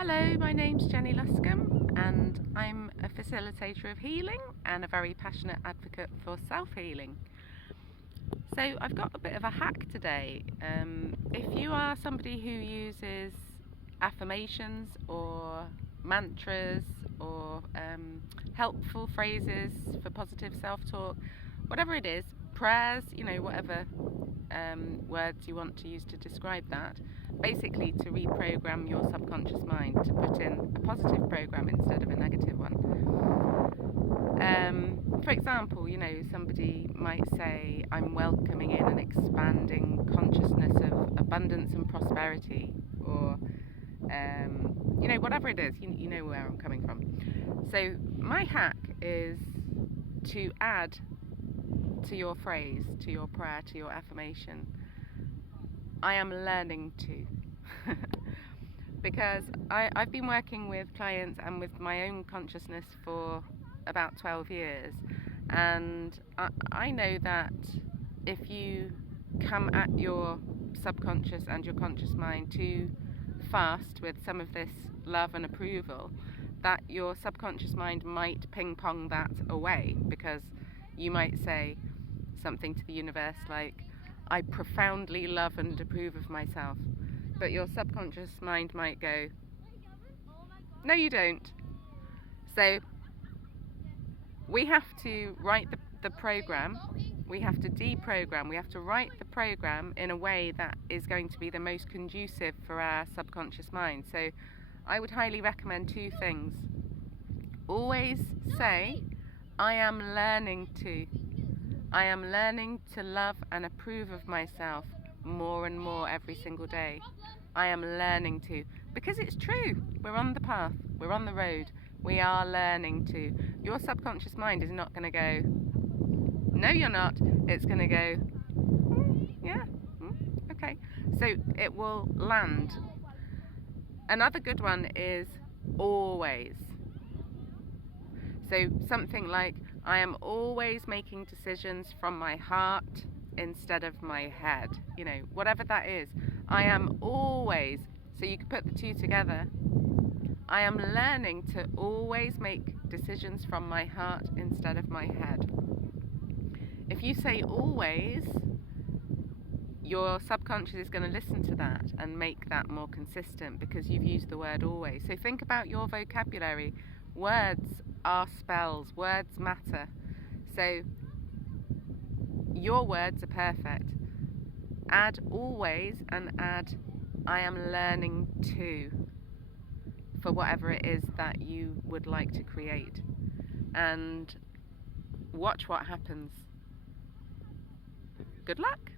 Hello, my name's Jenny Luscombe and I'm a facilitator of healing and a very passionate advocate for self-healing. So I've got a bit of a hack today. If you are somebody who uses affirmations or mantras or helpful phrases for positive self-talk, whatever it is, prayers, whatever words you want to use to describe that, basically to reprogram your subconscious mind, to put in a positive program instead of a negative one. For example, somebody might say, I'm welcoming in and expanding consciousness of abundance and prosperity, or whatever it is, you know where I'm coming from. So my hack is to add to your phrase, to your prayer, to your affirmation, I am learning to. Because I've been working with clients and with my own consciousness for about 12 years, and I know that if you come at your subconscious and your conscious mind too fast with some of this love and approval, that your subconscious mind might ping pong that away, because you might say something to the universe like, I profoundly love and approve of myself, but your subconscious mind might go, no you don't. So we have to write the program, we have to deprogram, we have to write the program in a way that is going to be the most conducive for our subconscious mind. So I would highly recommend two things. Always say, I am learning to. I am learning to love and approve of myself more and more every single day. I am learning to. Because it's true. We're on the path. We're on the road. We are learning to. Your subconscious mind is not going to go, no you're not. It's going to go, yeah, okay. So it will land. Another good one is always. So something like, I am always making decisions from my heart instead of my head. Whatever that is. I am always, so you can put the two together. I am learning to always make decisions from my heart instead of my head. If you say always, your subconscious is going to listen to that and make that more consistent because you've used the word always. So think about your vocabulary. Words are spells, words matter. So your words are perfect. Add always and add I am learning to for whatever it is that you would like to create, and watch what happens. Good luck.